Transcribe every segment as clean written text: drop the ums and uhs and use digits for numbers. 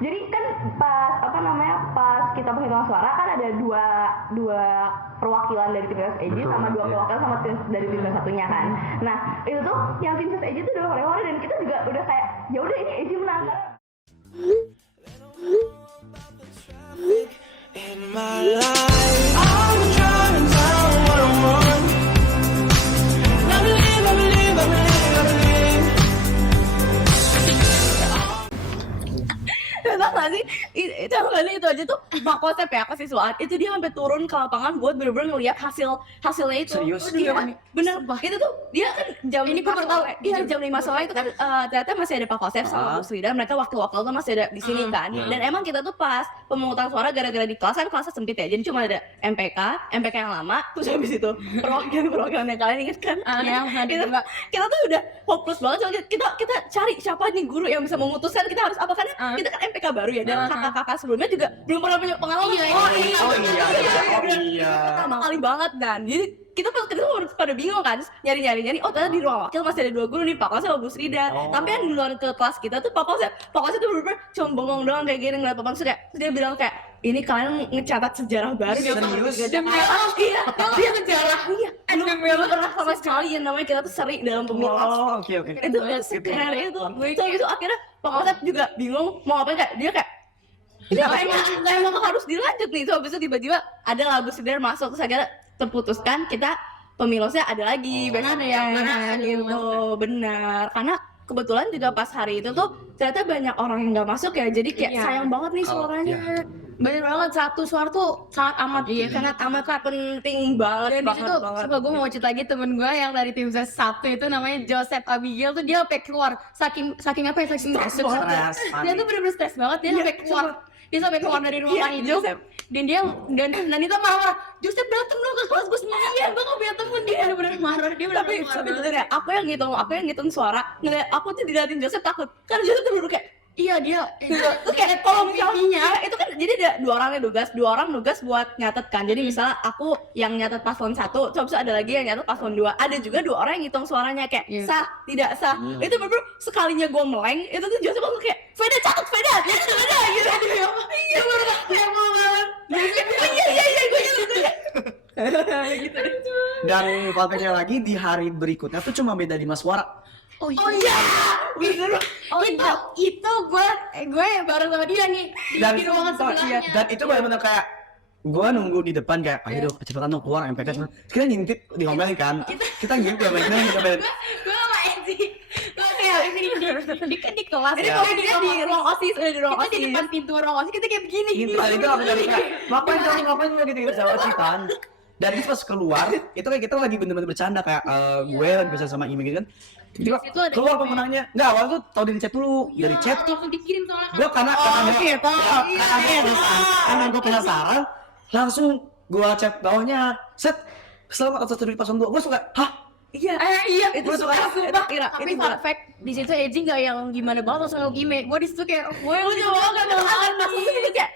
Jadi kan pas kita perhitungan suara kan ada dua perwakilan dari tim ses EJ sama dua perwakilan sama tim dari tim ses satunya kan. Nah itu tuh yang tim ses EJ tuh udah hore-hore dan kita juga udah kayak ya udah ini EJ menang. In my life, I'm driving down 101. I believe. Tahu gak sih, itu aja tuh Pak Konsep ya, kesiswaan itu dia sampai turun ke lapangan buat bener-bener ngeliat hasilnya itu. Serius? Iya, bener. Itu tuh dia kan jam Ini gue baru tahu. Iya, jam 5 sore itu kan ternyata masih ada Pak Konsep sama Bu Swida, mereka waktu tuh masih ada di sini kan. Dan emang kita tuh pas pemungutan suara gara-gara di kelas kan kelasnya sempit ya, jadi cuma ada MPK yang lama, terus habis itu perwakilan yang kalian ingat kan? Kita tuh udah hopeless banget, soalnya kita cari siapa nih guru yang bisa memutuskan kita harus apa, karena kita kan MPK baru ya, dan kakak-kakak sebelumnya juga belum pernah punya pengalaman. Pertama kali banget dan jadi kita pada bingung kan, nyari oh ternyata di ruang wakil masih ada dua guru nih, Pak Konsep sama Bu Srida. Tapi yang duluan ke kelas kita tuh Pak Konsep tuh bener-bener cuma bengong doang kayak gini ngeliat Pak Konsep kayak, terus dia bilang kayak ini kalian ngecatat sejarah baru. Serius? Iya, dia sejarah. Iya, belum pernah sama sekali yang namanya kita tuh seri dalam pemilu. Oke. Itu keren itu. Itu akhirnya Pak Konsep juga bingung mau ngapain, kayak dia kayak nggak emang harus dilanjut nih. So habis itu tiba-tiba ada lagu Seder masuk, terus akhirnya terputuskan kita pemilosnya ada lagi, benar gitu, benar. Karena kebetulan juga pas hari itu tuh ternyata banyak orang yang nggak masuk ya, jadi kayak sayang banget nih suaranya. Bener banget, satu suara tuh sangat amat Penting banget. Dan disitu, sumpah gue mau cerita lagi temen gue yang dari tim ses 1 itu namanya Joseph Abigail tuh dia sampai keluar saking stres banget. Dia tuh bener-bener stres banget, dia sampai keluar dari ruangan hijau. Dan itu marah-marah, Joseph dateng dong ke kelas gue sendirian, gue gak punya temen. Dia bener-bener marah, dia Tapi sebenarnya aku yang ngitung suara, ngeliat aku tuh diliatin Joseph takut, karena Joseph tuh bener kayak iya dia terus kayak kalau misalnya itu kan jadi ada dua orang nugas buat nyatet kan. Jadi misalnya aku yang nyatet paslon 1, terus ada lagi yang nyatet paslon 2, ada juga 2 orang yang ngitung suaranya kayak sah tidak sah. Itu bener sekalinya gue meleng itu tuh Joseph langsung kayak Veda catat Veda gitu. Iya bener banget. Iya gue gitu. Dan faktornya lagi di hari berikutnya tuh cuma beda 5 suara. Oh iya, bener. Itu gue bareng sama dia nih di ruangan sebelahnya. Dan itu benar-benar kayak gue nunggu di depan kayak ayo dong kecepatan dong keluar MPK. Kita ngintip diomelin kan. Kita ngintip diomelin. Gue sama Ezi. Gue kayak di kelas. Jadi kalau dia di ruang OSIS, Kita di depan pintu ruang OSIS kita kayak begini. Itu apa jadi kayak ngapain gitu sama citan. Dan itu pas keluar, itu kayak kita lagi bener-bener bercanda kayak gue lagi bercanda sama Imi gitu kan. Tiba keluar pemenangnya. Enggak, awal tuh tau dari chat dulu, dari chat. Langsung dikirim soalnya. Gue karena gue penasaran, langsung gue chat bawahnya, set selamat atas terpilih paslon 2. Gue suka, hah? Iya, itu sumpah kira tapi fun fact di situ Eji nggak yang gimana banget langsung ngegime. Gue di situ kayak gue banget kan maksudnya kayak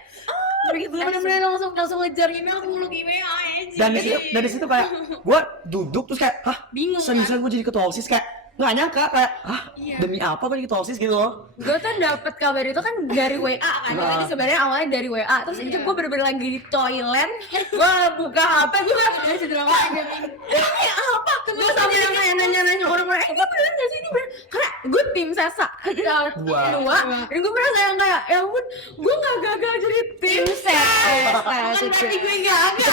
bener-bener langsung ngejar email langsung ngegime Eji. Dan dari situ kayak gue duduk terus kayak, hah? Bingung Seriusan gue jadi ketua OSIS kayak nggak nyangka kayak, demi apa gue jadi ketua OSIS gitu loh. Gue tuh dapet kabar itu kan dari WA kan, jadi sebenarnya awalnya dari WA, terus itu gue bener-bener lagi di toilet, gue buka HP, gue dari situ lama apa? Gue sampai nanya orang-orang, ini bener nggak sih ini bener? Karena gue tim sesa dua, dan gue merasa yang kayak, ya ampun, gue nggak gagal jadi tim sesa, tapi gue gagal.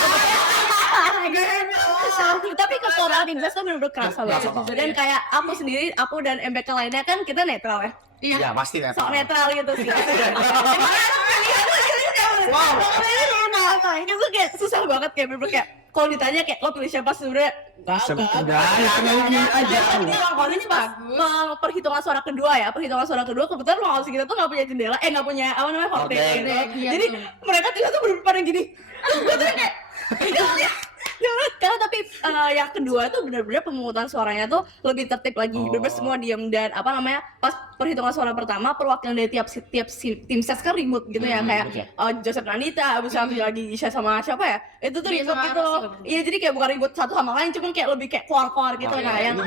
Tapi keseluruhan tim ses tuh bener-bener kerasa banget. Dan kayak aku dan MPK lainnya kan kita netral ya. Iya pasti Sok netral gitu sih. Wow. Itu kayak susah banget kayak bener-bener kayak kalau ditanya kayak lo pilih siapa sebenarnya aja. Ini pas perhitungan suara kedua kebetulan ruang OSIS kita tuh nggak punya jendela, nggak punya apa namanya hordeng gitu ya. Jadi mereka tuh bener-bener pada gini. Gue tuh kayak karena tapi yang kedua tuh benar-benar pemungutan suaranya tuh lebih tertib lagi, benar-benar semua diam. Dan apa namanya pas perhitungan suara pertama perwakilan dari tiap tim ses kan ribut gitu ya, kayak Joseph Nandita, abis itu lagi Isya sama siapa ya, itu tuh ribut gitu. Iya jadi kayak bukan ribut satu sama lain, cuman kayak lebih kayak keluar gitu. Nah yang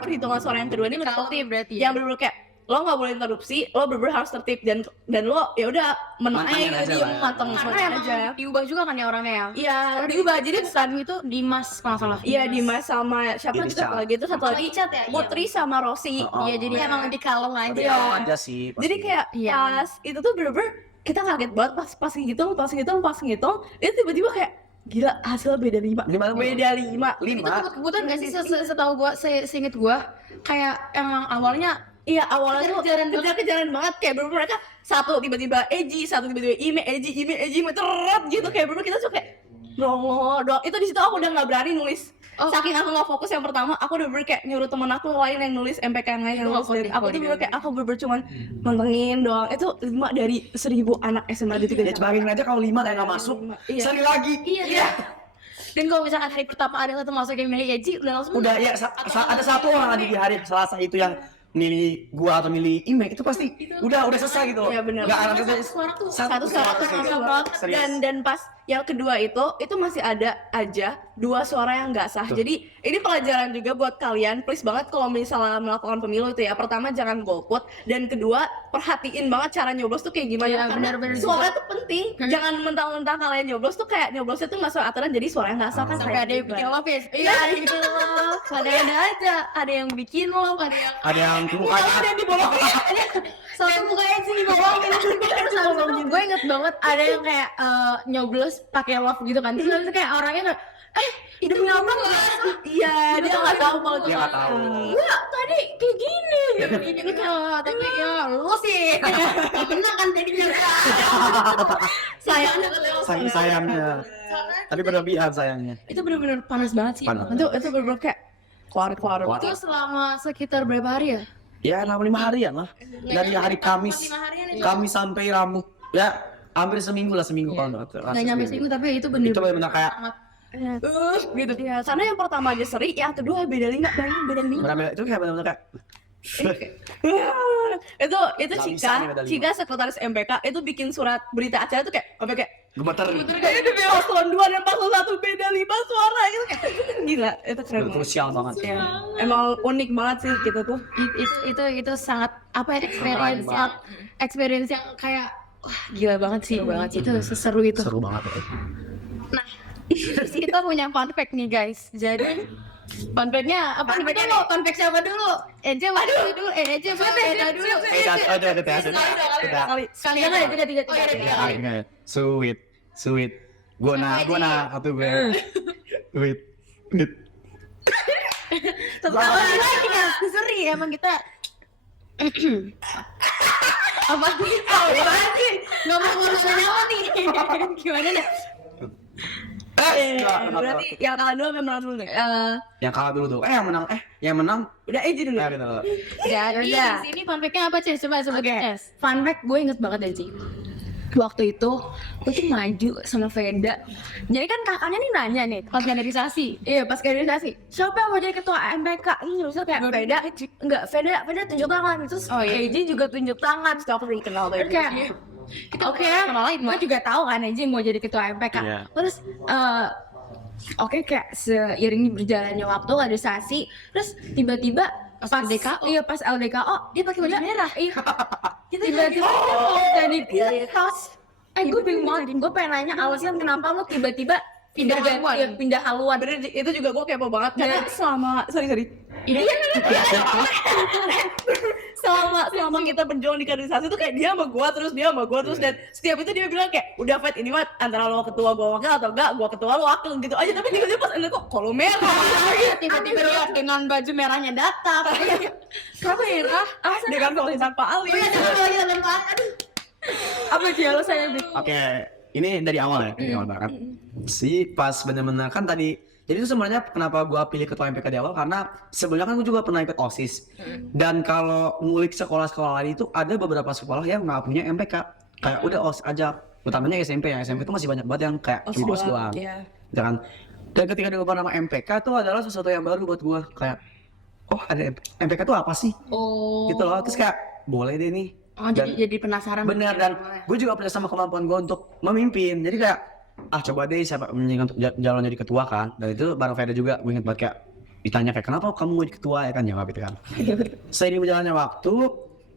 perhitungan suara yang kedua ini lebih tertib berarti, yang benar-benar kayak lo nggak boleh interupsi, lo bener-bener harus tertib dan lo ya udah menang Matangin aja, aja diem lah. mateng Karena aja. emang diubah juga kan ya orangnya ya. Iya, diubah jadi Saat itu Dimas kalau nggak salah. iya Dimas sama siapa Ica. juga lagi itu satu lagi Ica ya, iya. Putri sama Rosi. Iya, jadi emang lebih kalem aja. Tapi Iya. kalau aja sih. Jadi kayak Iya. pas itu tuh bener-bener kita kaget banget pas ngitung itu tiba-tiba kayak gila hasilnya beda 5. Lima. Beda 5. Itu kebetulan gak sih setahu gua, seinget gua kayak emang awalnya Iya awalnya tuh Kejar-kejaran kejar-kejaran banget kayak bener-bener mereka satu tiba-tiba Eji, satu tiba-tiba Ime teret gitu kayak bener-bener kita tuh kayak nongol doang. Itu di situ aku udah nggak berani nulis. Saking aku nggak fokus yang pertama, aku udah bener kayak nyuruh temen aku lain yang nulis MPK yang lain yang nulis. Dan aku tuh bener kayak aku bener cuman mantengin doang. Itu 5 dari 1000 anak SMA di Ya cobain aja kalau 5 kayak nggak masuk. Iya. Sekali lagi. Iya. Dan kalau misalkan hari pertama ada satu masuk yang milih Eji, udah langsung Udah ya ada satu orang aja di hari Selasa itu yang milih gua atau milih Ime itu pasti udah selesai gitu. Iya, bener. Nggak ada suara tuh satu suara Serius. dan pas yang kedua itu masih ada aja 2 suara yang nggak sah. Tuh. Jadi ini pelajaran juga buat kalian, please banget kalau misalnya melakukan pemilu itu ya, pertama jangan golput dan kedua perhatiin banget cara nyoblos tuh kayak gimana. Iya, Karena benar-benar suara tuh penting. Jangan mentang-mentang kalian nyoblos tuh kayak nyoblosnya tuh nggak sesuai aturan jadi suaranya nggak sah kan. sampai ada yang bikin love ya. Iya, ada yang bikin love. Ada aja, ada yang bikin love, Ada yang mukanya ada yang dibolongin. satu muka Eji dibohongin. Gue inget banget ada yang kayak nyoblos pakai love gitu kan. Terus nanti kayak orangnya kayak demi apa nggak sah? Iya, dia nggak tahu kalau Dia nggak tahu. Enggak, tadi kayak gini. Gini kan, tapi ya lu sih. Menang kan tadinya. sayang sayangnya. Tapi berlebihan sayangnya. Itu bener-bener panas banget sih. Panas. itu bener-bener kayak keluar. Itu selama sekitar berapa hari ya? Ya 5 harian lah. Dari hari Kamis. 5 harian aja. Kamis sampai Rabu. Ya hampir seminggu kalau nggak salah. Nggak nyampe seminggu tapi itu bener. Itu benar-benar kayak gitu ya. Karena yang pertama aja seri, yang kedua beda 5, bayangin beda 5. benar-benar itu kayak benar-benar kayak itu Nggak bisa nih medali Cika sekretaris MPK itu bikin surat berita acara tuh kayak apa kayak gemeter. kayak itu paslon 2 dan paslon 1 beda 5 suara gitu kayak gila itu keren banget. Krusial banget. Ya, emang unik banget sih kita tuh. Itu sangat apa ya, experience yang kayak wah gila banget sih. Itu seseru itu. Seru banget. Terus kita punya fun fact nih guys. Jadi fun fact-nya apa nih? Fun fact siapa dulu? Eja dulu. Eja dulu. Sekalian aja tiga. Sweet. Gua na satu gue. Sweet. Tertawa lagi ya. Seri emang kita. Apa sih? Nggak mau ngurusin apa nih? Gimana nih? Berarti yang kalah dulu memang menang dulu nih. Yang kalah dulu tuh. Yang menang. Udah Eji dulu. Jadi di sini fun fact-nya apa sih? Coba guys. Fun fact gue inget banget aja. Waktu itu gue tuh maju sama Veda. Jadi kan kakaknya nih nanya nih pas kaderisasi. Iya pas kaderisasi. Siapa yang mau jadi ketua MPK? Ini terus kayak Veda. Enggak, Veda tunjuk tangan. Terus Eji juga tunjuk tangan. Stop kenal tuh. Kayak Oke, gue juga tahu kan Eji mau jadi ketua MPK. Iya. Terus oke, kayak seiring berjalannya waktu kaderisasi, terus tiba-tiba pas LDKO, iya pas LDKO dia pakai baju merah. Iya. Tiba-tiba jadi tos. Gue bingung banget. Gue pengen nanya alasan kenapa lu tiba-tiba pindah haluan. Bener, itu juga gue kepo banget karena selama sorry Iya. selama kita berjuang di kaderisasi tuh kayak dia sama gue terus dan setiap itu dia bilang kayak udah Fat ini mah antara lo ketua gue wakil atau enggak gue ketua lo wakil gitu aja tapi tiba-tiba pas ada kok kalau merah Tiba-tiba dia dengan baju merahnya datang. kenapa merah dengan tulisan Pak Ali Apa sih alasannya? Oke, ini dari awal ya, dari awal banget. Pas bener-bener kan tadi, jadi itu sebenarnya kenapa gua pilih ketua MPK di awal karena sebelumnya kan gua juga pernah ikut OSIS. Dan kalau ngulik sekolah-sekolah lain itu ada beberapa sekolah yang nggak punya MPK. Kayak udah OSIS aja, utamanya SMP ya. SMP itu masih banyak banget yang kayak OSIS doang. Jangan. Dan ketika diubah nama MPK itu adalah sesuatu yang baru buat gua kayak oh ada MPK itu apa sih? Oh. Gitu loh. Terus kayak boleh deh nih. Oh, jadi penasaran. Bener, dan gue juga percaya sama kemampuan gue untuk memimpin. Jadi kayak coba deh siapa yang untuk jalan jadi ketua kan. Dan itu bareng Veda juga gue inget banget kayak ditanya kayak kenapa kamu mau jadi ketua ya kan, jawab gitu kan. Seiring berjalannya waktu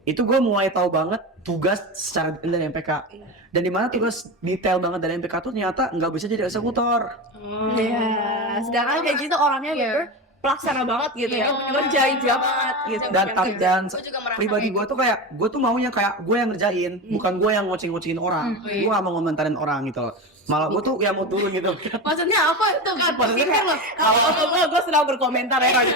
itu gue mulai tahu banget tugas secara detail dari MPK. Dan di mana tugas detail banget dari MPK tuh ternyata nggak bisa jadi eksekutor. Iya, sedangkan kayak gitu orangnya bener pelaksana banget gitu ya, ngerjain banget gitu. Dan Gua juga merasa pribadi gue tuh kayak gue tuh maunya kayak gue yang ngerjain, bukan gue yang ngoceng-ngocengin orang. Gue gak mau ngomentarin orang gitu loh. Malah gue tuh ya mau turun gitu. Maksudnya apa itu? Maksudnya kayak Kalau gue sedang berkomentar ya kan.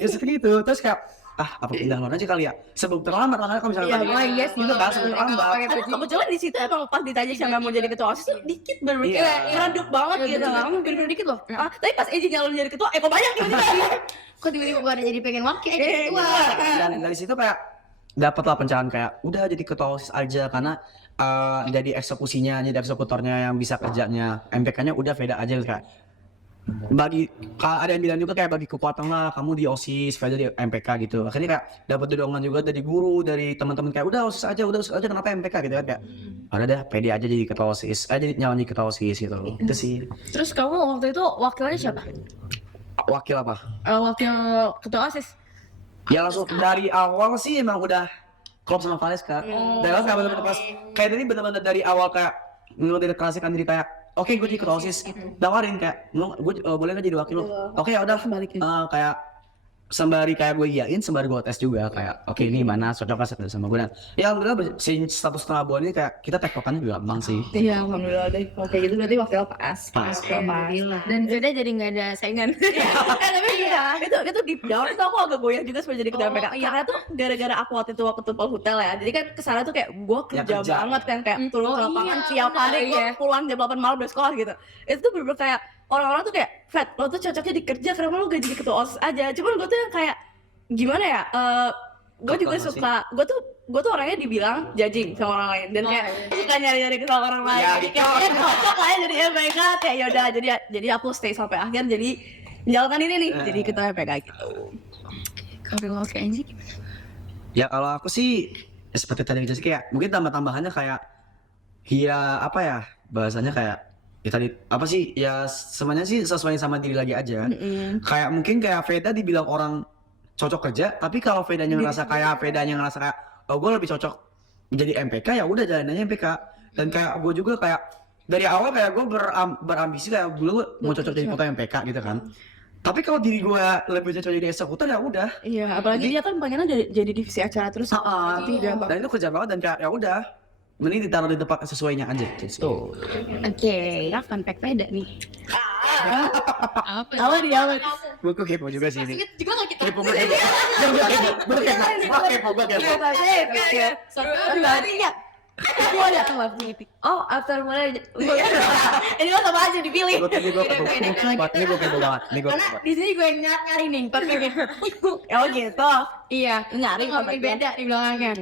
ya seperti itu. Terus kayak apa pindah luar aja kali ya sebelum terlambat lah kalau misalnya tadi iya sih. gitu kan sebelum terlambat. Kebetulan di situ emang pas ditanya siapa mau jadi ketua OSIS tuh dikit bener Iya. meredup banget gitu. Kamu bener-bener dikit loh. Tapi pas Eji nyalon jadi ketua, kok banyak gitu. Kok tiba-tiba gue ada jadi pengen wakil ketua. Dan dari situ kayak dapat lah pencerahan kayak udah jadi ketua OSIS aja karena jadi eksekusinya, jadi eksekutornya yang bisa kerjanya, MPK-nya udah beda aja kayak bagi ada yang bilang juga kayak bagi kekuatan lah kamu di OSIS kayak jadi MPK gitu. Akhirnya kayak dapat dorongan juga dari guru, dari teman-teman kayak udah OSIS aja kenapa MPK gitu kan kayak ada dah pede aja jadi ketua OSIS, jadi nyalon jadi ketua OSIS gitu. Itu sih. Terus kamu waktu itu wakilnya siapa? Wakil apa? Wakil ketua OSIS. Ya langsung dari awal sih emang udah klop sama Valeska. Dari awal kayak bener-bener pas kayak tadi bener-bener dari awal kayak dari klasik kan jadi kayak oke gue jadi ketua OSIS, tawarin kayak gue boleh nggak jadi wakil lo? Oke ya udah kayak sembari kayak gue iyain sembari gue tes juga kayak oke ini mana cocok sama gue dan ya alhamdulillah satu setengah bulan ini kayak kita tektokannya juga gampang sih. Iya, alhamdulillah deh. Oke gitu berarti wakil pas. Dan Veda jadi nggak ada saingan. Tapi iya, itu deep down itu aku agak goyah juga sebagai jadi ketua MPK. Karena tuh gara-gara aku waktu itu waktu tumpal hotel ya. Jadi kan kesana tuh kayak gue kerja banget kan kayak turun ke lapangan tiap hari gue pulang jam 8 malam dari sekolah gitu. Itu tuh bener-bener kayak orang-orang tuh kayak Fred, lo tuh cocoknya di kerja kenapa lo gak jadi ketua OSIS aja. Cuman gue tuh yang kayak gimana ya? Gue juga suka, gue tuh orangnya dibilang judging sama orang lain dan kayak suka nyari-nyari kesalahan orang lain. Jadi kayak cocok lah ya jadi MPK kayak yaudah jadi aku stay sampai akhir jadi menjalankan ini nih jadi ketua MPK gitu. Kalau oke Anji gimana? Ya kalau aku sih ya seperti tadi aja sih kayak mungkin tambah-tambahannya kayak ya apa ya bahasanya kayak ya tadi apa sih ya semuanya sih sesuai sama diri lagi aja. Kayak mungkin kayak Veda dibilang orang cocok kerja tapi kalau Vedanya ngerasa kayak oh gue lebih cocok menjadi MPK ya udah jalanin aja MPK. Dan kayak gue juga kayak dari awal kayak gue berambisi kayak gue mau cocok jadi ketua MPK gitu kan. Tapi kalau diri gue lebih cocok jadi eksekutor ya udah. Iya, apalagi dia kan pengennya jadi divisi acara terus. Dan itu kerja banget dan kayak ya udah mending ditaruh di tempat sesuainya aja gitu. Oke, ya fun fact Veda nih. Apa? Apa dia? Gue kepo juga sih ini. Juga nggak kita. Kepo. Oh, after mulai. Ini mah sama aja dipilih. Ini gue kepo banget. Karena di sini gue nyari nih, Oh gitu. Iya, Nyari tapi beda di belakangnya.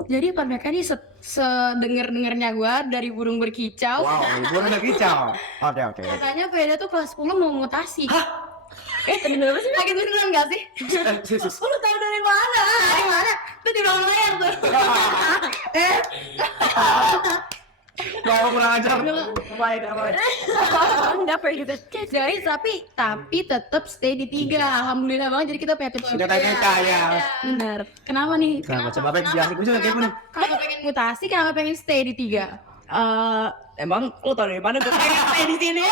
Jadi Pak Meka ini sedenger-dengernya gue dari burung berkicau. Wow, gue udah kicau. Oke. Katanya Veda tuh kelas 10 mau mutasi. Bener sih? Sakit beneran gak sih? Lu tahu dari mana? Dari mana? Itu di belakang layar tuh. Gak kurang ajar. Baik. Enggak pernah gitu. Guys, tapi tetap stay di 3. Alhamdulillah banget jadi kita punya tips. Sudah tanya ya. Benar. Kenapa nih? Kenapa coba jelasin gue juga kepo nih. Kenapa pengen mutasi? Kenapa pengen stay di 3? Emang lu tahu dari mana gue pengen di sini?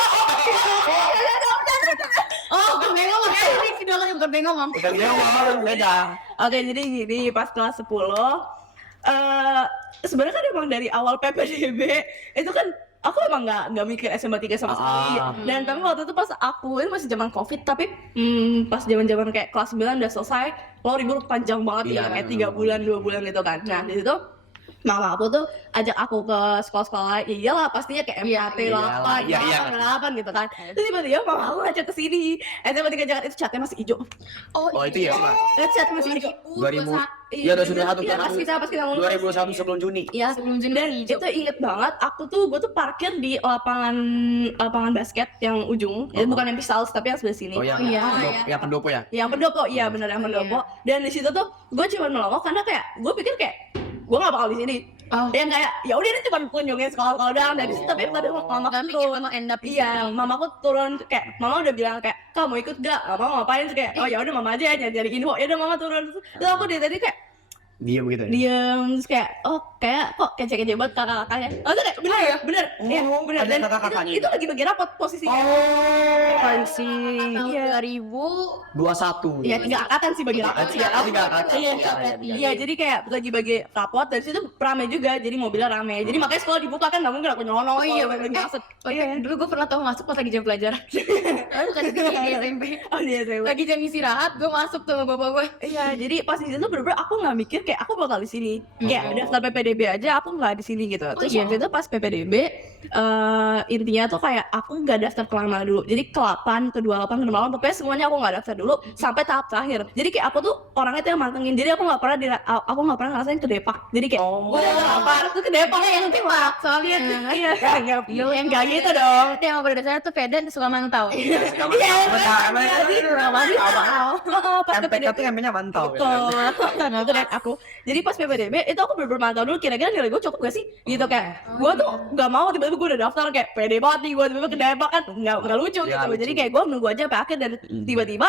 Oh, bukan bengong kan? Ini video lagi bukan bengong, Mam. Bukan dia ngomong beda. Oke, jadi gini pas kelas 10 sebenarnya kan emang dari awal PPDB itu kan aku emang nggak mikir SMA 3 sama sekali. Dan tapi waktu itu pas aku ini masih zaman COVID tapi pas zaman kayak kelas 9 udah selesai lo libur panjang banget ya kayak 3 bulan 2 bulan gitu kan. Nah di situ mama aku tuh ajak aku ke sekolah-sekolah, ya iyalah pastinya kayak MAT 8, 8 gitu kan. Terus tiba-tiba mama aku ngajak ke sini, SMA 3 Jakarta itu catnya masih hijau. Oh itu ya Pak. Cat masih hijau. 2000. Iya udah sudah satu Iya pas kita lulus. 2021 sebelum Juni. Iya sebelum Juni. Dan itu inget banget, gue tuh parkir di lapangan basket yang ujung, ya bukan yang Pistals tapi yang sebelah sini. Oh yang pendopo ya? Yang pendopo, iya benar yang pendopo. Dan di situ tuh gue cuma melongo karena kayak gue pikir kayak gue gak bakal di sini. Yang kayak ya udah ini cuma kunjungin sekolah doang dari situ. Tapi tadi mama aku turun, mamaku turun kayak mama udah bilang kayak kamu ikut gak? Mama ngapain? Terus kayak oh ya udah mama aja nyari info. Ya udah mama turun. Terus aku dari tadi kayak Dia begitu ya. diem terus kayak oh kayak kok kece-kece banget kakak-kakaknya. Oh itu kayak bener ya, bener. Iya, bener. ada Dan kakak-kakaknya itu lagi bagi rapot posisinya. Oh, sih. Iya. 2000. 21. Iya, 3 angkatan sih bagi rapot. Tiga angkatan. Iya, iya, jadi kayak lagi bagi rapot dari situ rame juga, jadi mobilnya rame. Jadi makanya sekolah dibuka kan nggak mungkin aku nyolong. Oh iya, lagi masuk. Oh iya, dulu gue pernah tahu masuk pas lagi jam pelajaran. Bukan di LMP. Oh iya, saya. Lagi jam istirahat, gue masuk tuh sama bapak gue. Iya, jadi pas di situ bener-bener aku nggak mikir kayak aku bakal di sini. Kayak daftar PPDB aja aku nggak di sini gitu. Terus waktu itu pas PPDB intinya tuh kayak aku nggak daftar kemana-mana dulu. Jadi ke 8, ke 28, ke 28, pokoknya semuanya aku nggak daftar dulu sampai tahap terakhir. Jadi kayak aku tuh orangnya tuh yang mantengin. Jadi aku nggak pernah ngerasain ke Depak. Jadi kayak gue udah lapar tuh ke Depak Yang tewak, soalnya Iya, yang nggak gitu dong. Tapi emang pada dasarnya tuh Fedan suka mantau. Iya, pas MPK tuh MP-nya mantau. Nah, itu dan aku. Jadi pas PPDB itu aku bener-bener mantau dulu kira-kira nilai gue cukup gak sih? Gitu kayak gue tuh gak mau tiba-tiba gue udah daftar kayak pede banget nih gue tiba-tiba ke Depak kan nggak lucu gitu. lucu. Jadi kayak gue menunggu aja sampai akhir dan tiba-tiba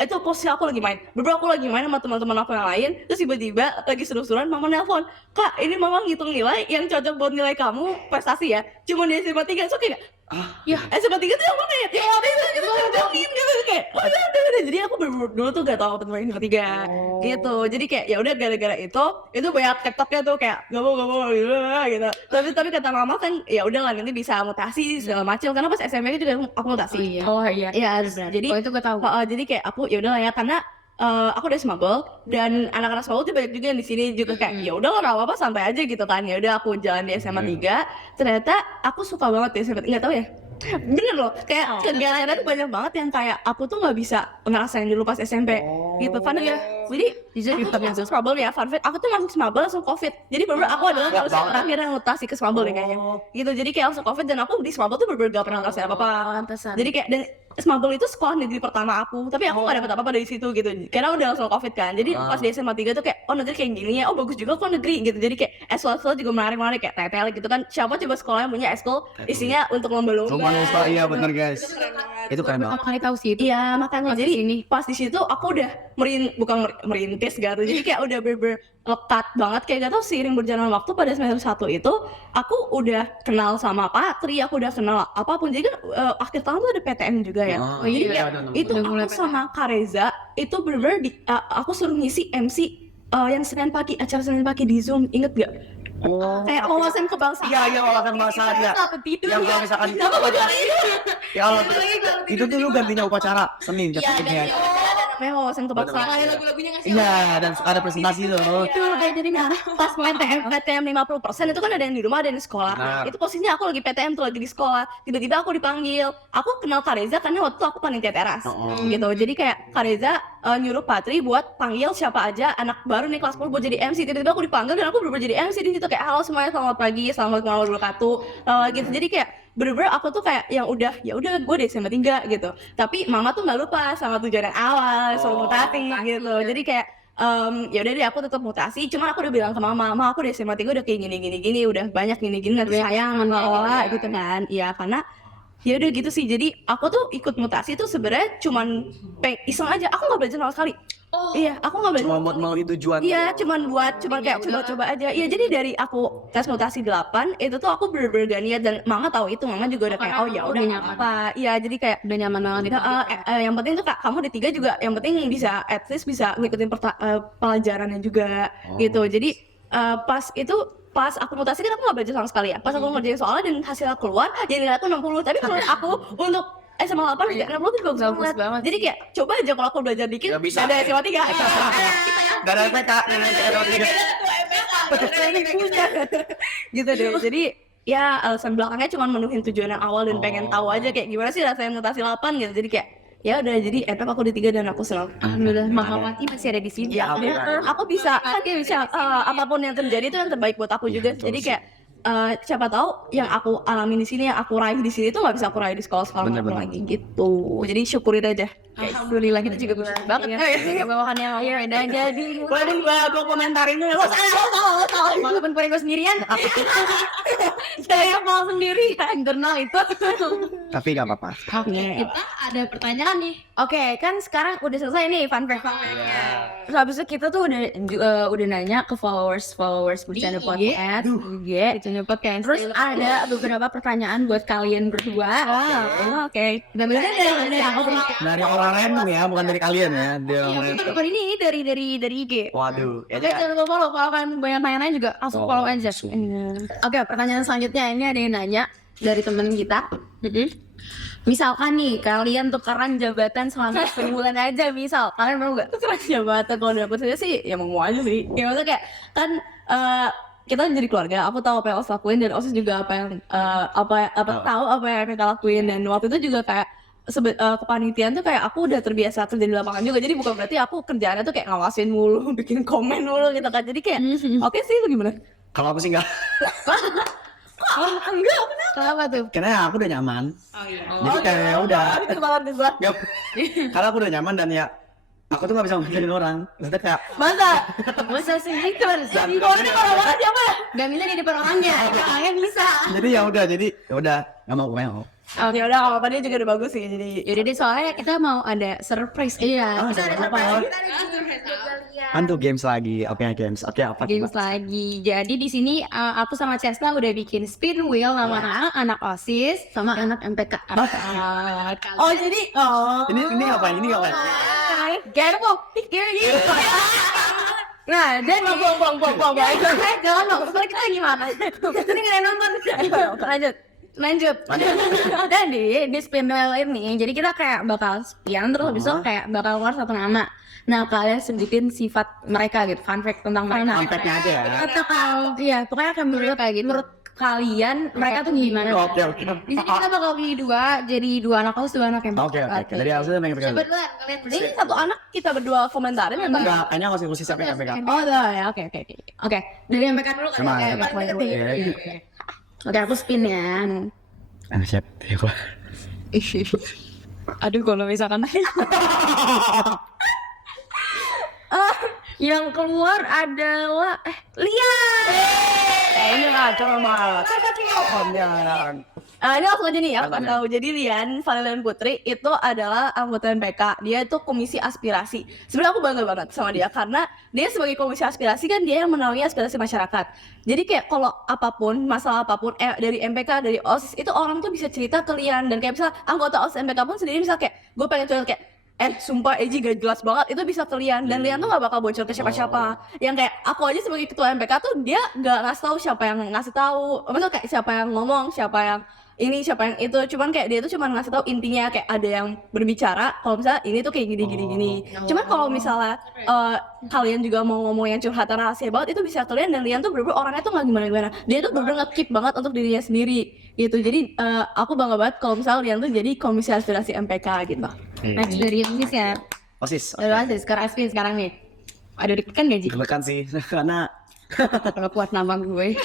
itu posisi aku lagi main. Beberapa aku lagi main sama teman-teman aku yang lain. Terus tiba-tiba lagi seru-seruan mama nelpon, "Kak, ini mama ngitung nilai yang cocok buat nilai kamu prestasi ya. Cuma di SMA 3." So kayak ya SMA 3 tuh yang mana ya? Yang mana itu gitu cocokin gitu kayak. Oh udah. Jadi aku bener-bener dulu tuh gak tau teman SMA 3 gitu. Jadi kayak ya udah gara-gara itu banyak TikToknya tuh kayak gak mau gitu. Tapi kata mama kan ya udahlah nanti bisa mutasi segala macam karena pas SMA juga aku mutasi. Oh iya. Iya, jadi Oh itu gue tahu. jadi kayak aku ya udahlah ya karena aku udah smuggle dan anak-anak smuggle tuh banyak juga yang di sini juga kayak ya udah nggak apa-apa santai aja gitu kan. Ya udah aku jalan di SMA 3. Ternyata aku suka banget di SMA 3, nggak tahu ya. Bener loh, kayak kegiatan tuh banyak banget yang kayak aku tuh nggak bisa ngerasain dulu pas SMP gitu kan ya. Jadi aku masuk smuggle ya, fun fact, aku tuh masuk smuggle langsung COVID. Jadi bener aku adalah harus terakhir yang mutasi ke smuggle nih kayaknya. Gitu, jadi kayak langsung COVID dan aku di smuggle tuh bener-bener gak pernah ngerasain apa-apa. Pantesan. Jadi kayak dan smuggle itu sekolah negeri pertama aku, tapi aku gak dapet apa-apa dari situ gitu. Karena udah langsung COVID kan. Jadi pas di SMA 3 tuh kayak oh negeri kayak gini ya, oh bagus juga kok negeri gitu. Jadi kayak eskul juga menarik kayak tetel gitu kan. Siapa coba sekolah yang punya eskul isinya untuk lomba-lomba. Iya bener guys. Itu keren banget. Pertama kali tahu sih itu. Iya makanya jadi ini pas di situ aku udah bukan merintis gitu. Jadi kayak udah bener-bener lekat banget kayak gak tau seiring berjalan waktu pada semester 1 itu aku udah kenal sama Patri, aku udah kenal apapun. Jadi kan akhir tahun tuh ada PTM juga ya. Oh, Jadi iya, kayak bener-bener. itu Udah mulai aku sama Kak Reza itu bener-bener aku suruh ngisi MC yang Senin pagi, acara Senin pagi di Zoom, inget gak? Oh. Kayak wawasan kebangsaan. Iya wawasan bahasa ya. Yang kalau misalkan ya Allah, itu tuh lu gantinya upacara Senin Iya, katanya. namanya wawasan kebangsaan. Lagu-lagunya ngasih. Iya dan suka ada presentasi tuh. Itu kayak jadi pas PTM 50% itu kan ada yang di rumah ada yang di sekolah. Benar. Itu posisinya aku lagi PTM tuh lagi di sekolah. Tiba-tiba aku dipanggil. Aku kenal Kak Reza karena waktu itu aku panitia teras. Gitu. Jadi kayak Kak Reza nyuruh Patri buat panggil siapa aja anak baru nih kelas 10 buat jadi MC. Tiba-tiba aku dipanggil dan aku bener-bener jadi MC di situ kayak halo semuanya selamat pagi, selamat malam wabarakatuh. Gitu. Jadi kayak bener-bener aku tuh kayak yang udah gue di SMA 3 gitu. Tapi mama tuh nggak lupa sama tujuan yang awal, suruh mutasi gitu. Jadi kayak ya udah deh aku tetap mutasi. Cuman aku udah bilang ke mama aku di SMA 3 udah kayak gini, udah banyak gini nggak sayang ngelola gitu kan. Iya karena ya udah gitu sih. Jadi aku tuh ikut mutasi tuh sebenarnya cuman iseng aja. Aku nggak belajar sama sekali. Iya, aku nggak belajar. Cuma buat melalui tujuan. Iya, cuman kayak coba-coba aja. Iya, jadi dari aku tes mutasi 8 itu tuh aku bener-bener gak niat dan mama tahu itu, mama juga udah kayak oh ya udah nggak apa. Iya, jadi kayak Udah nyaman banget itu. yang penting tuh Kak, kamu di 3 juga yang penting bisa at least bisa ngikutin pelajarannya juga gitu. Jadi pas aku mutasi kan aku nggak belajar sama sekali ya. Pas aku ngerjain soalnya dan hasilnya keluar, jadi nilai aku 60. Tapi menurut aku untuk SMA 8 juga 60 tuh bagus banget. Jadi kayak coba aja kalau aku belajar dikit Nggak bisa. ada SMA 3. Gak ada PK. Gitu deh. Jadi ya alasan belakangnya cuma menuhin tujuan yang awal dan pengen tahu aja kayak gimana sih rasanya mutasi 8 gitu. Jadi kayak ya udah jadi aku di 3 dan aku senang. Alhamdulillah, Mahamati masih ada di sini. Ya, aku bisa kan kayak bisa apapun yang terjadi itu yang terbaik buat aku juga. Jadi kayak siapa tahu yang aku alami di sini, yang aku raih di sini itu nggak bisa aku raih di sekolah-sekolah Bener. lagi gitu. Jadi syukurin aja. Alhamdulillah kita juga bersyukur banget ya. Bawahannya air dan jadi. Walaupun gue komentarin lo salah. Walaupun gue sendirian. Saya mau sendiri internal itu. Tapi gak apa-apa. Kita ada pertanyaan nih. Oke, kan sekarang udah selesai nih fun fact-nya. Terus habis itu kita tuh udah nanya ke followers Bercanda Di IG. Podcast, IG, Bercanda Podcast. Terus ada beberapa pertanyaan buat kalian berdua. Oke. Bener-bener dari aku. Dari orang random ya, bukan dari kalian ya. Dia orang random. Bukan ini dari IG. Waduh, ya Oke, jangan lupa follow. Kalau kalian banyak nanya-nanya juga langsung follow aja. Oke, pertanyaan selanjutnya ini ada yang nanya dari temen kita. Misalkan nih kalian tukeran jabatan selama sebulan aja, misal kalian mau nggak tukeran jabatan? Kalau dari aku saja sih ya mau aja sih. Ya maksudnya kayak kan kita jadi keluarga. Aku tahu apa yang Osis lakuin dan Osis juga apa yang tahu apa yang kita lakuin, dan waktu itu juga kayak kepanitiaan tuh kayak aku udah terbiasa kerja di lapangan juga, jadi bukan berarti aku kerjaannya tuh kayak ngawasin mulu, bikin komen mulu gitu kan. Jadi kayak oke sih, lu gimana? Kalau aku sih enggak. Enggak, kenapa tuh? Karena aku udah nyaman. Oh iya. Jadi kayak udah. Itu banget nih gua. Yap. Karena aku udah nyaman dan ya aku tuh gak bisa ngomongin orang. Maksudnya kayak Masa? Masa sih itu harus jadi orang orang siapa? Gak bisa di depan orangnya. Kalian bisa. jadi ya udah nggak mau. Ya udah, kalau tadi juga udah bagus sih. Jadi Yaudah deh, soalnya kita mau ada surprise. Iya. Kita ada surprise. Antu games lagi. Oke games. Oke apa? Games lagi. Jadi di sini aku sama Cesna udah bikin spin wheel nama anak OSIS sama anak MPK. oh jadi Ini apa? Ini apa? Careful, gitu. Nah, dan buang. Jangan dong, soalnya kita lagi mana? Ini nggak ada nonton. Lanjut. Dan di spin wheel ini, jadi kita kayak bakal spion terus habis itu kayak bakal keluar satu nama. Nah, kalian sebutin sifat mereka gitu, fun fact tentang mereka. Kontaknya aja ya. Atau kalau iya, pokoknya akan menurut kayak gitu. Menurut kalian mereka tuh gimana? Oke. Di sini kita bakal pilih dua, jadi dua anak OSIS, dua anak MPK. Oke. Dari aku sudah pengen Coba duluan, kalian Ini satu anak kita berdua komentarin memang. Enggak, kayaknya masih khusus sampai KPK. Oh, udah ya. Oke. Oke, dari MPK dulu kan? Sama, Oke, MPK. MPK. Oke, aku spin ya. Siap. Ya gua. Aduh, kalau misalkan Yang keluar adalah Lian. ini lah coba banget. Ini langsung aja nih ya, aku tahu. Jadi Lian Valerian Putri itu adalah anggota MPK. Dia itu komisi aspirasi. Sebenarnya aku bangga banget sama dia karena dia sebagai komisi aspirasi kan dia yang menaungi aspirasi masyarakat. Jadi kayak kalau apapun, masalah apapun dari MPK, dari OSIS itu orang tuh bisa cerita ke Lian, dan kayak misalnya anggota OSIS MPK pun sendiri misal kayak gue pengen curhat kayak sumpah Eji gak jelas banget, itu bisa ke Lian, dan Lian tuh gak bakal bocor ke siapa-siapa. Yang kayak aku aja sebagai ketua MPK tuh dia gak ngasih tahu siapa yang ngasih tahu, maksudnya kayak siapa yang ngomong, siapa yang ini, siapa yang itu. Cuman kayak dia tuh cuma ngasih tahu intinya, kayak ada yang berbicara kalau misalnya ini tuh kayak gini. Cuman kalau misalnya kalian juga mau ngomong yang curhatan rahasia banget, itu bisa ke Lian, dan Lian tuh bener-bener orangnya tuh gak gimana-gimana. Dia tuh bener-bener nge-keep banget untuk dirinya sendiri gitu. Jadi aku bangga banget kalau misalnya Lian tuh jadi komisi aspirasi MPK gitu. Next dari OSIS ya. OSIS. Dari OSIS, sekarang nih. Ada deg-degan gak, Ji? Deg-degan sih karena Kalau kuat nama gue.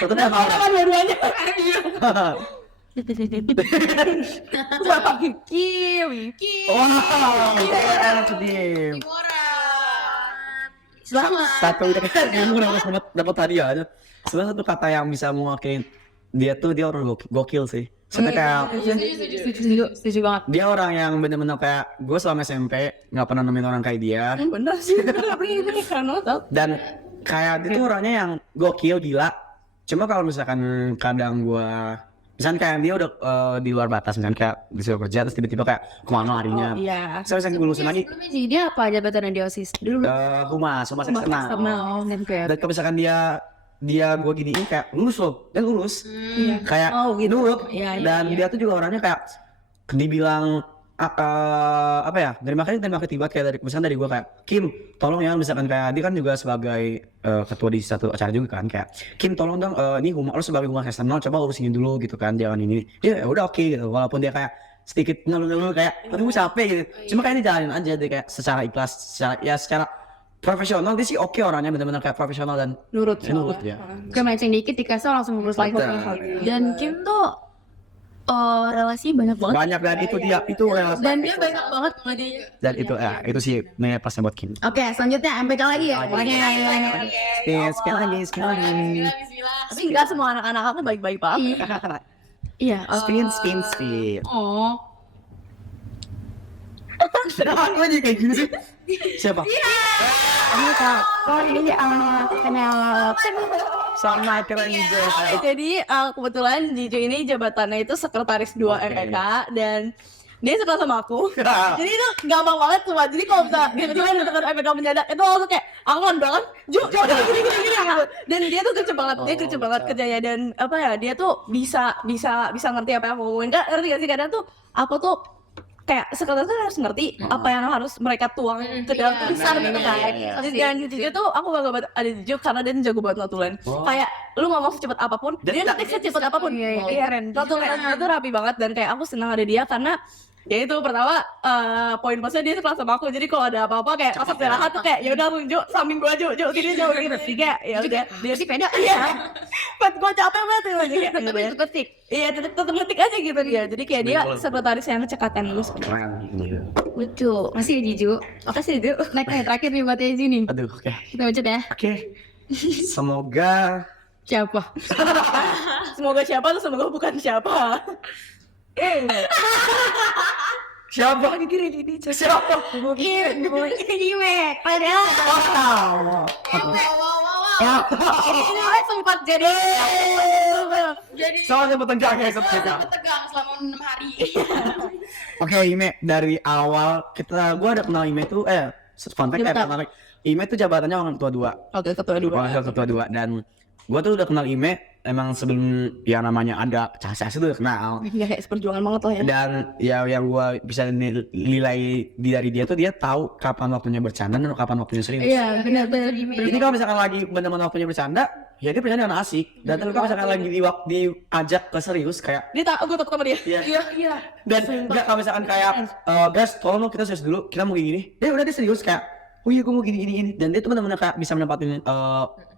tentunya mau. Dua-duanya. Kim. Wow. Sedih. Selamat. Satu yang dapat tadi ya. Sebenarnya satu kata yang bisa mewakili dia orang gokil sih. Sebenarnya kayak Setuju banget. dia orang yang benar-benar kayak gue selama SMP nggak pernah nemuin orang kayak dia, Bener sih, ini keren banget tau. dan kayak dia tuh orangnya yang gokil gila. Cuma kalau misalkan kadang gue misalkan kayak dia udah di luar batas, misalkan kayak disuruh kerja terus tiba-tiba kayak kemana harinya. Iya. Saya bisa lulusin lagi Sebelumnya Ji, dia apa jabatannya di OSIS? Dulu humas eksternal. Dan kalau misalkan dia gue giniin kayak lulus loh, dan lulus kayak gitu. nurut. Iya, Dan dia tuh juga orangnya kayak dibilang apa ya, terima kasih tiba kayak dari misalkan dari gue kayak Kim tolong ya, misalkan kayak dia kan juga sebagai ketua di satu acara juga kan, kayak Kim tolong dong ini lu sebagai humas eksternal coba urusin dulu gitu kan, jangan ini dia ya udah oke gitu, walaupun dia kayak sedikit ngeluh kayak aduh capek gitu, cuma kayak ini jalanin aja dia kayak secara ikhlas, secara profesional dia sih oke, orangnya benar-benar kayak profesional dan Nurut ya. Gue matching dikit dikasih langsung ngurus lagi. Betul. Dan Kim tuh relasi banyak banget. Banyak, dan itu dia itu relasi. Dan dia banyak banget sama dia. Dan itu sih nih pasnya buat Kim. Oke, selanjutnya MPK lagi ya. Sekali lagi. Tapi enggak semua anak-anak aku baik-baik banget. Iya. Spin. Oh. Kenapa gue jadi kayak gini sih? Siapa? Ini kak, ini Sama keren juga. Jadi kebetulan Jijo ini jabatannya itu sekretaris 2 Oke. MPK dan dia suka sama aku. Jadi itu gampang banget tuh. Jadi kalau kita tiba-tiba dekat MPK mendadak itu langsung kayak angon banget. Gini. Dan dia tuh kece banget, dia kece banget kerjanya dan apa ya? Dia tuh bisa ngerti apa yang aku ngomongin. Kak, ngerti gak sih kadang tuh aku tuh kayak sekretaris tuh harus ngerti apa yang harus mereka tuang ke dalam tulisan gitu kan. Dan Jijo tuh aku bangga banget ada Jijo karena dia jago banget notulen. Kayak lu ngomong secepat apapun, dia ngetik secepat apapun. Iya, notulen itu rapi banget dan kayak aku senang ada dia karena ya itu pertama poin plusnya dia kelas sama aku, jadi kalau ada apa-apa kayak pas istirahat tuh kayak ya udah tunjuk samping gua Jo gini jauh gitu sih kayak ya udah dia sepeda. iya pas gua capek banget tuh jadi kayak Tetep ketik. iya tetep ngetik aja gitu dia, jadi kayak dia sekretaris yang cekatan terus. Lucu. Masih ya Jiju. Makasih Jiju. Next terakhir nih buat Eji nih. Aduh, oke. Kita baca ya. Oke. Semoga Siapa? Semoga siapa tuh semoga bukan siapa. siapa? Siapa? Ime. Padahal. Ya, ini sempat jadi Soalnya bertengkar guys, Tegang selama 6 hari. Oke, Ime dari awal gua ada kenal Ime tuh fun fact pertama kali Ime tuh jabatannya orang tua 2. Oke, ketua dua. Wakil ketua 2 dan gua tuh udah kenal Ime emang sebelum yang namanya ada Cahas itu udah kenal. Iya kayak seperjuangan banget lah ya. Dan ya yang gua bisa nilai dari dia tuh dia tahu kapan waktunya bercanda dan kapan waktunya serius. Iya, benar. Jadi kalau misalkan lagi benar-benar waktunya bercanda, ya dia bercanda dengan asik. Dan kalau misalkan lagi diajak ke serius kayak Dia gue takut sama dia. Iya. dan enggak kalau misalkan kayak guys tolong dong kita serius dulu, kita mau kayak gini. Dia udah dia serius kayak oh iya gue mau gini. Dan dia tuh benar-benar kayak bisa menempatin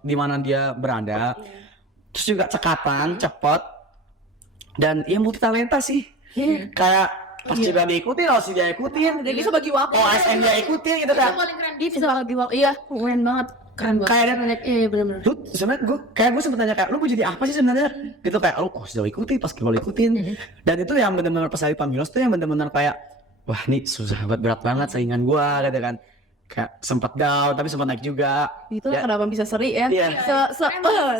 di mana dia berada. Terus juga cekatan, cepet. Dan ya multi talenta sih. Kayak pas juga diikutin, OSIS dia ikutin. Dia bisa bagi waktu. OSN dia ikutin gitu kan. Dia bisa banget di waktu. Iya, keren banget. Keren banget. Kayak Iya, benar. lu sebenarnya gue sempet tanya kayak lu mau jadi apa sih sebenarnya gitu kayak lu sudah ikutin pas kalau ikutin dan itu yang benar-benar pas hari Pamilos tuh yang benar-benar kayak wah nih susah banget berat banget saingan gua gitu kan kayak sempat down tapi sempat naik juga Itu ya, kenapa bisa seri ya? Iya.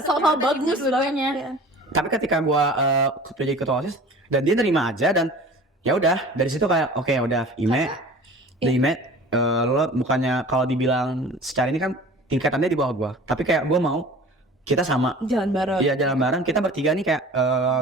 Sama bagus sebenarnya. tapi ketika gua jadi ketua OSIS dan dia nerima aja dan ya udah dari situ kayak oke udah Ime lo bukannya kalau dibilang secara ini kan tingkatannya di bawah gua tapi kayak gua mau kita sama Jalan bareng. iya jalan bareng kita bertiga nih kayak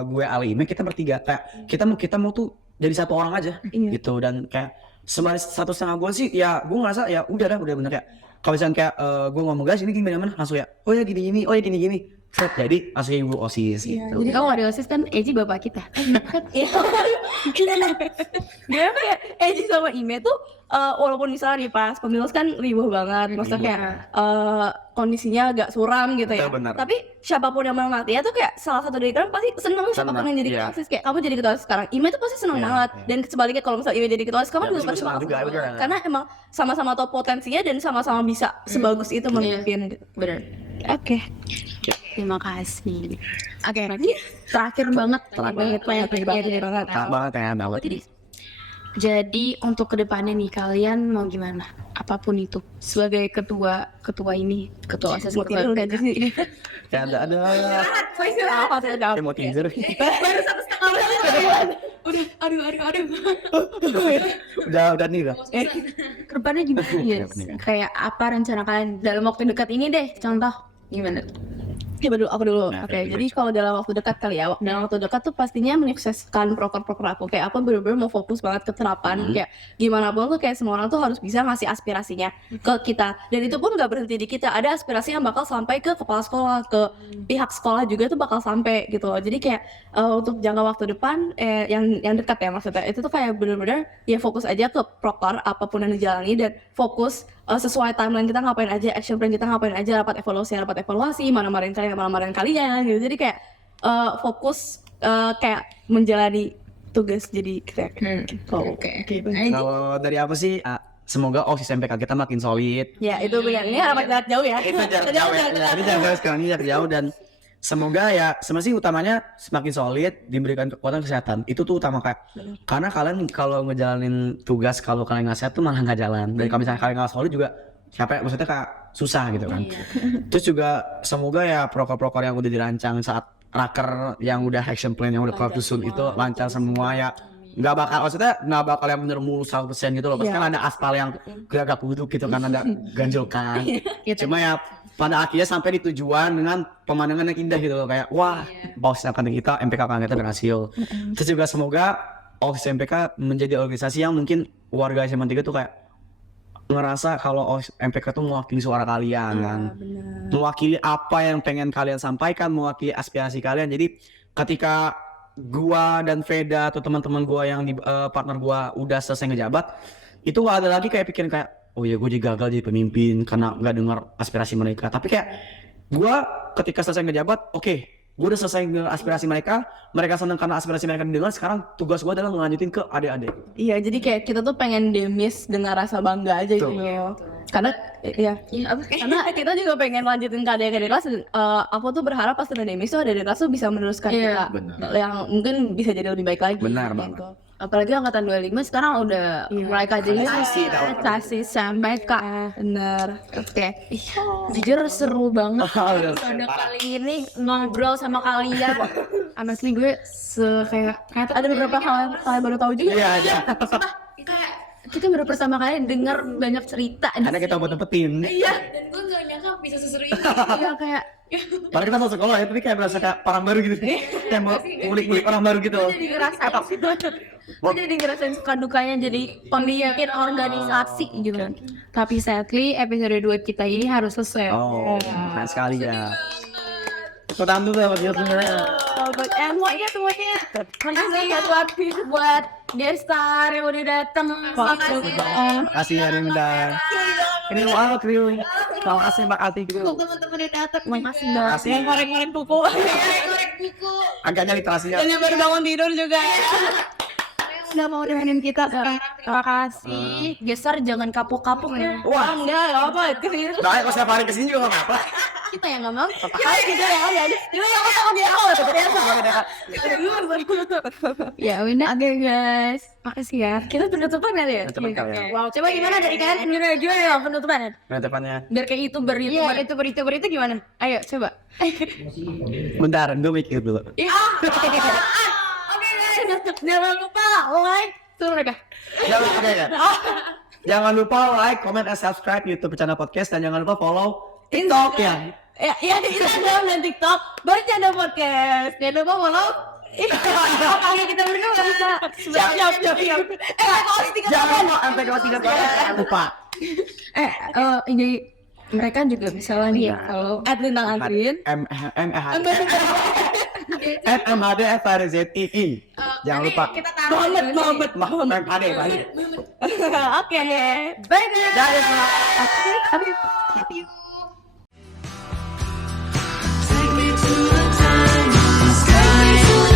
gue Ali Ime kita bertiga kayak kita mau tuh jadi satu orang aja gitu dan kayak satu setengah gue sih ya gue ngerasa ya udah bener kayak kalau misalnya kayak gue ngomong guys ini gimana langsung ya oh ya gini oh ya gini set jadi langsung ibu OSIS gitu. Jadi kamu ada OSIS kan Eji bapak kita. Iya. Dia kayak Eji sama Ime tuh walaupun misalnya nih pas Pemilos kan ribuh banget, maksudnya kayak kondisinya agak suram gitu ya. Betul, benar. Tapi siapapun yang mengenal dia tuh kayak salah satu dari kalian pasti seneng siapapun yang jadi ketua OSIS kayak kamu jadi ketua OSIS sekarang. Ime tuh pasti seneng banget dan sebaliknya kalau misalnya Ime jadi ketua OSIS kamu Ya, juga pasti pasti senang bakal juga, senang bener. banget. Karena emang sama-sama tahu potensinya dan sama-sama bisa sebagus itu memimpin gitu. Benar. Oke. Terima kasih. Oke, terakhir banget. banget. Enak banget Jadi untuk kedepannya nih kalian mau gimana? Apapun itu sebagai ketua ini, ketua OSIS Mau tidur gak sih? kayak ada Apa sih ada? mau tidur Baru 1,5 menit. udah nih udah Kedepannya gimana ya? Kayak apa rencana kalian dalam waktu dekat ini deh? Contoh gimana? Ya aku dulu. Nah, Oke, dari jadi kalau dalam waktu dekat kali ya, dalam waktu dekat tuh pastinya menyukseskan proker-proker aku. Kayak aku bener-bener mau fokus banget ke terapan. Kayak gimana pun tuh kayak semua orang tuh harus bisa ngasih aspirasinya ke kita. Dan itu pun gak berhenti di kita. Ada aspirasi yang bakal sampai ke kepala sekolah, ke pihak sekolah juga tuh bakal sampai gitu loh. Jadi kayak untuk jangka waktu depan, yang dekat ya maksudnya, itu tuh kayak bener-bener ya fokus aja ke proker apapun yang dijalani dan fokus sesuai timeline kita ngapain aja, action plan kita ngapain aja, rapat evaluasi, mana marahin kalian gitu. Jadi kayak fokus kayak menjalani tugas jadi kayak Oke. kalau dari apa sih semoga OSIS MPK kita makin solid ya itu benar. Ini harapan jarak jauh ya. itu jarak jauh ya ini jarak jauh sekarang ini jarak jauh dan semoga ya semestinya utamanya semakin solid, diberikan kekuatan kesehatan. Itu tuh utama kayak karena kalian kalau ngejalanin tugas kalau kalian nggak sehat tuh malah nggak jalan. Dan kalau misalnya kalian nggak solid juga capek, maksudnya kayak susah gitu kan. Terus juga semoga ya prokor-prokor yang udah dirancang saat raker yang udah action plan yang udah keluar susun itu lancar semua ya. Nggak bakal, maksudnya nggak bakal yang bener mulus 100% gitu loh. Pasti kan ada aspal yang agak buduk gitu kan, ada ganjilkan. Cuma ya pada akhirnya sampai di tujuan dengan pemandangan yang indah gitu loh, kayak wah bos akan kita MPK kan kita berhasil. Terus juga semoga OSIS MPK menjadi organisasi yang mungkin warga SMA 3 tuh kayak ngerasa kalau OSIS MPK tuh mewakili suara kalian kan, mewakili apa yang pengen kalian sampaikan, mewakili aspirasi kalian. Jadi ketika gua dan Veda atau teman-teman gua yang di partner gua udah selesai ngejabat, itu gak ada lagi kayak pikiran kayak oh ya gue jadi gagal jadi pemimpin karena nggak dengar aspirasi mereka. Tapi kayak gue ketika selesai ngejabat, oke, gue udah selesai dengar aspirasi mereka, mereka senang karena aspirasi mereka didengar. Sekarang tugas gue adalah ngelanjutin ke adik-adik. Iya, jadi kayak kita tuh pengen demis dengan rasa bangga aja gitu. Karena karena kita juga pengen lanjutin ke adik-adik kelas. Aku tuh berharap pas udah demis tuh adik-adik kelas tuh bisa meneruskan kita yang mungkin bisa jadi lebih baik lagi. Benar gitu. banget. Apalagi angkatan 25 sekarang udah mulai kajian kasih sampai Kak. Bener. Oke. Jujur seru banget episode kali ini ngobrol sama kalian. Honestly gue kayak Ada beberapa hal yang kalian baru tahu juga. Iya aja. kayak kita baru pertama kali dengar banyak cerita di Karena kita buat tempetin. Iya, dan gue gak nyangka bisa seseru ini. Iya kayak Padahal kita masuk sekolah ya, tapi kayak berasa kayak orang baru gitu. Kayak mau ngulik-ngulik orang baru gitu. jadi ngerasain gue jadi ngerasain suka dukanya jadi pemimpin organisasi gitu. Tapi sadly episode 2 kita ini harus selesai. Oh, keren sekali ya. Kau tahan dulu ya, sebenarnya. Semuanya makasih buat Destar yang udah datang. Makasih Kasih ya Rinda. Ini mau kriu. Terima kasih Mbak Ati. teman-teman yang datang. Makasih banget. Kasih. Ngorek-ngorek buku. Korek buku. Agaknya literasinya. Dan yang baru bangun tidur juga. Udah mau dengerin kita sekarang. Terima kasih. Gestar jangan kapok-kapok ya. Wah, Enggak apa. Serius. nah kalau setiap hari kesini juga nggak apa-apa. Kita yang nggak mau. Hai gitu ya. Jadi yang sama dia awal ternyata. Ya udah. Oke guys. Makasih ya. Kita penutupan kali ya. Penutupan kali ya. Wow. Coba gimana dari kalian? Gimana aja ya penutupan. Nah, depannya. Biar kayak YouTuber itu gimana? Ayo coba. Bentar, gue mikir dulu. Oke guys. Jangan lupa like. Turun ya. Jangan lupa like, comment, and subscribe YouTube Bercanda Podcast, dan jangan lupa follow TikTok ya. Ya di Instagram dan TikTok Bercanda Podcast. Jangan lupa follow. Oke kita berdua bisa. Siap. Jangan lupa sampai kalau 3 kali, jangan lupa. Ini mereka juga bisa lah nih kalau Lintang Antrin. MHDFRZII. Jangan lupa. kita taruh Muhammad. MHD. Oke. bye guys. Dadah. Tapi